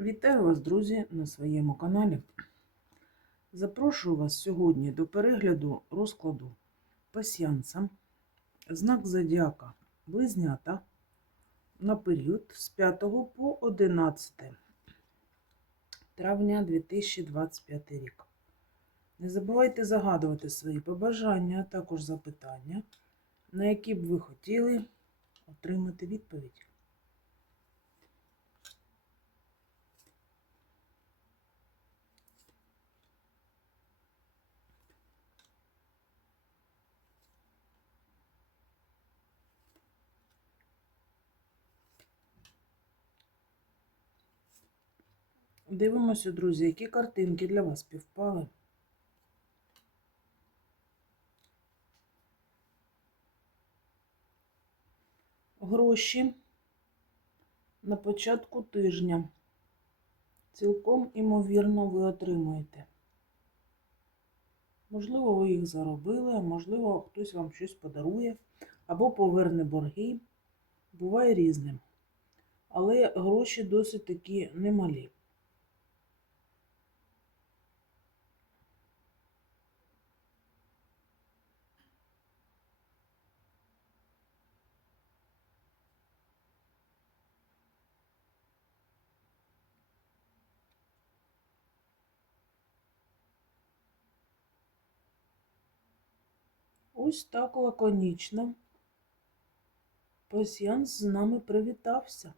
Вітаю вас, друзі, на своєму каналі. Запрошую вас сьогодні до перегляду розкладу пасьянса, знак зодіака Близнята на період з 5 по 11 травня 2025 рік. Не забувайте загадувати свої побажання, а також запитання, на які б ви хотіли отримати відповідь. Дивимося, друзі, які картинки для вас співпали. Гроші на початку тижня. Цілком імовірно ви отримаєте. Можливо, ви їх заробили, а можливо, хтось вам щось подарує або поверне борги. Буває різним. Але гроші досить такі немалі. Ось так лаконічно. Пасьянс з нами привітався.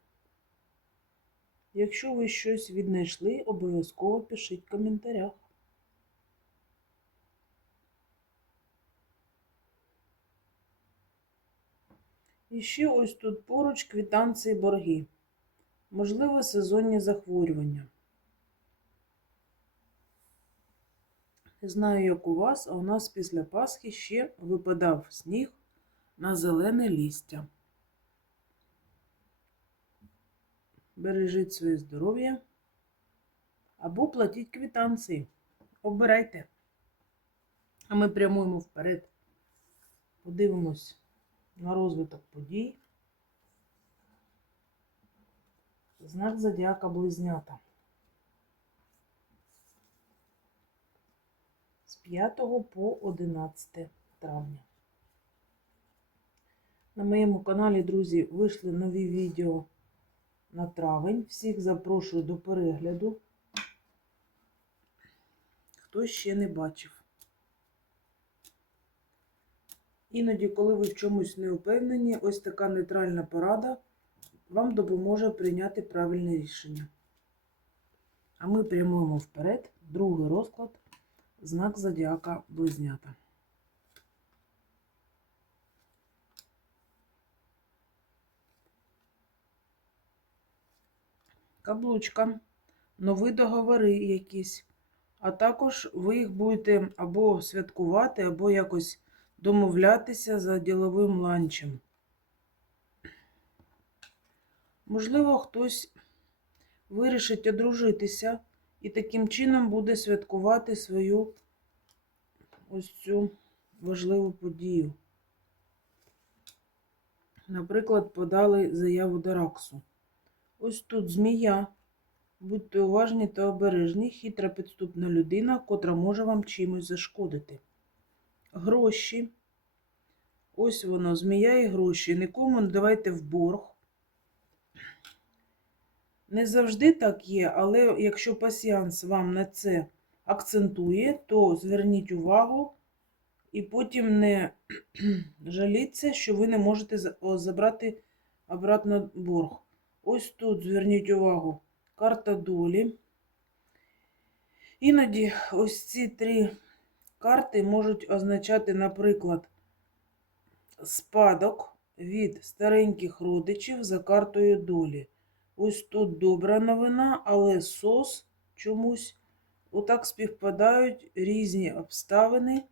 Якщо ви щось віднайшли, обов'язково пишіть в коментарях. І ще ось тут поруч квітанції борги. Можливо, сезонні захворювання. Знаю, як у вас, а у нас після Пасхи ще випадав сніг на зелене лістя. Бережіть своє здоров'я або платіть квитанції. Обирайте. А ми прямуємо вперед. Подивимось на розвиток подій. Знак зодіака Близнята. З 5 по 11 травня. На моєму каналі, друзі, вийшли нові відео на травень. Всіх запрошую до перегляду. Хто ще не бачив. Іноді, коли ви в чомусь не впевнені, ось така нейтральна порада вам допоможе прийняти правильне рішення. А ми прямуємо вперед. Другий розклад. Знак зодіака Близнята. Каблучка, нові договори якісь, а також ви їх будете або святкувати, або якось домовлятися за діловим ланчем. Можливо, хтось вирішить одружитися і таким чином буде святкувати свою ось цю важливу подію. Наприклад, подали заяву до Раксу. Ось тут змія. Будьте уважні та обережні, хитра підступна людина, котра може вам чимось зашкодити. Гроші. Ось воно, змія і гроші. Нікому не давайте в борг. Не завжди так є, але якщо пасіанс вам на це акцентує, то зверніть увагу і потім не жаліться, що ви не можете забрати обратно борг. Ось тут зверніть увагу, карта долі. Іноді ось ці три карти можуть означати, наприклад, спадок від стареньких родичів за картою долі. Ось тут добра новина, але сос чомусь отак співпадають різні обставини.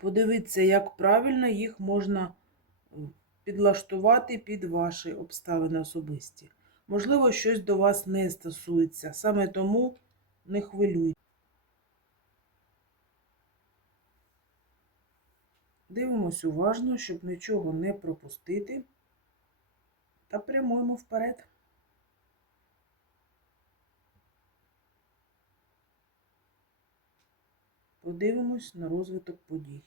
Подивіться, як правильно їх можна підлаштувати під ваші обставини особисті. Можливо, щось до вас не стосується. Саме тому не хвилюйте. Дивимось уважно, щоб нічого не пропустити та прямуємо вперед. Подивимось на розвиток подій.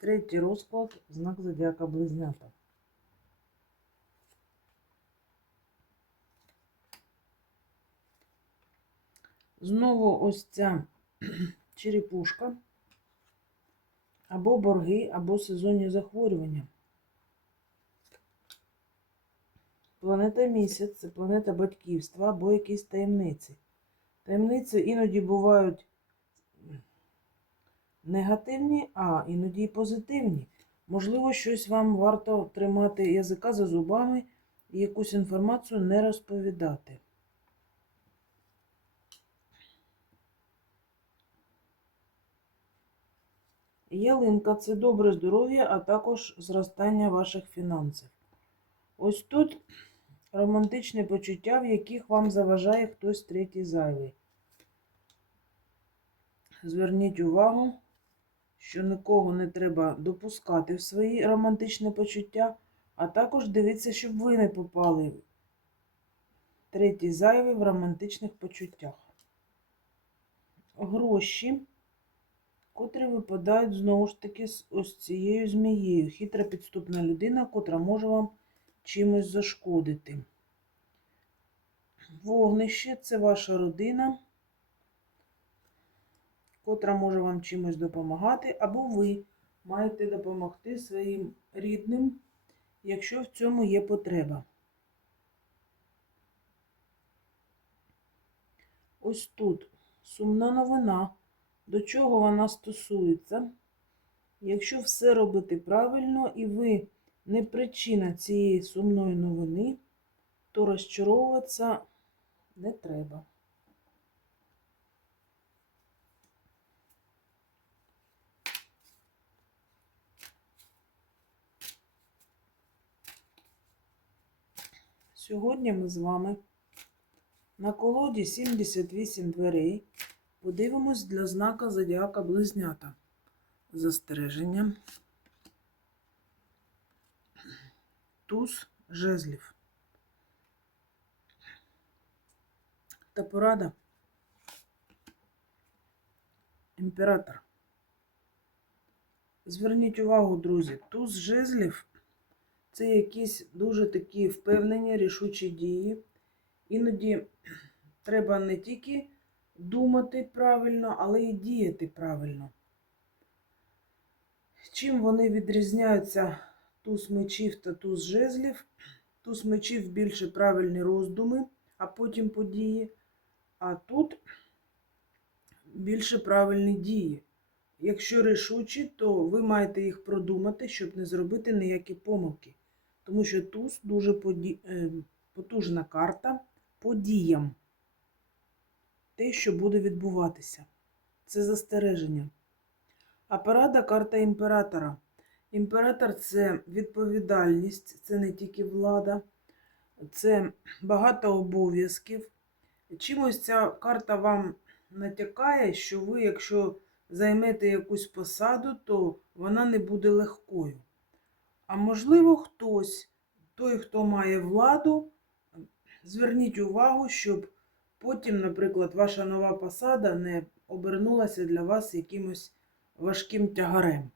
Третій розклад знак зодіака Близнята. Знову ось ця черепушка, або борги, або сезонні захворювання. Планета місяць це планета батьківства або якісь таємниці. Таємниці іноді бувають негативні, а іноді й позитивні. Можливо, щось вам варто тримати язика за зубами і якусь інформацію не розповідати. Ялинка це добре здоров'я, а також зростання ваших фінансів. Ось тут романтичне почуття, в яких вам заважає хтось третій зайвий. Зверніть увагу, що нікого не треба допускати в свої романтичні почуття, а також дивіться, щоб ви не попали третій зайвий в романтичних почуттях. Гроші, котрі випадають знову ж таки з ось цією змією. Хитра підступна людина, котра може вам чимось зашкодити. Вогнище це ваша родина котра може вам чимось допомагати, або ви маєте допомогти своїм рідним, якщо в цьому є потреба. Ось тут сумна новина, до чого вона стосується. Якщо все робити правильно і ви не причина цієї сумної новини, то розчаровуватися не треба. Сьогодні ми з вами на колоді 78 дверей подивимось для знака Зодіака Близнята. Застереження. Туз жезлів. Та порада. Імператор. Зверніть увагу, друзі, туз жезлів це якісь дуже такі впевнені, рішучі дії. Іноді треба не тільки думати правильно, але й діяти правильно. Чим вони відрізняються туз мечів та туз жезлів? Туз мечів більше правильні роздуми, а потім події. А тут більше правильні дії. Якщо рішучі, то ви маєте їх продумати, щоб не зробити ніякі помилки. Тому що туз дуже поді... е, потужна карта по діям. Те, що буде відбуватися. Це застереження. А порада карта імператора. Імператор це відповідальність, це не тільки влада, це багато обов'язків. Чимось ця карта вам натякає, що ви, якщо займете якусь посаду, то вона не буде легкою. А можливо, хтось, той, хто має владу, зверніть увагу, щоб потім, наприклад, ваша нова посада не обернулася для вас якимось важким тягарем.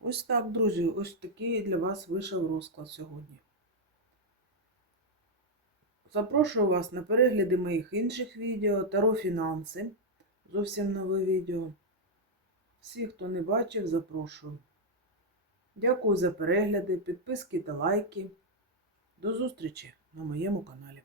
Ось так, друзі, ось такий для вас вийшов розклад сьогодні. Запрошую вас на перегляди моїх інших відео, Таро фінанси. Зовсім нове відео. Всі, хто не бачив, запрошую. Дякую за перегляди, підписки та лайки. До зустрічі на моєму каналі.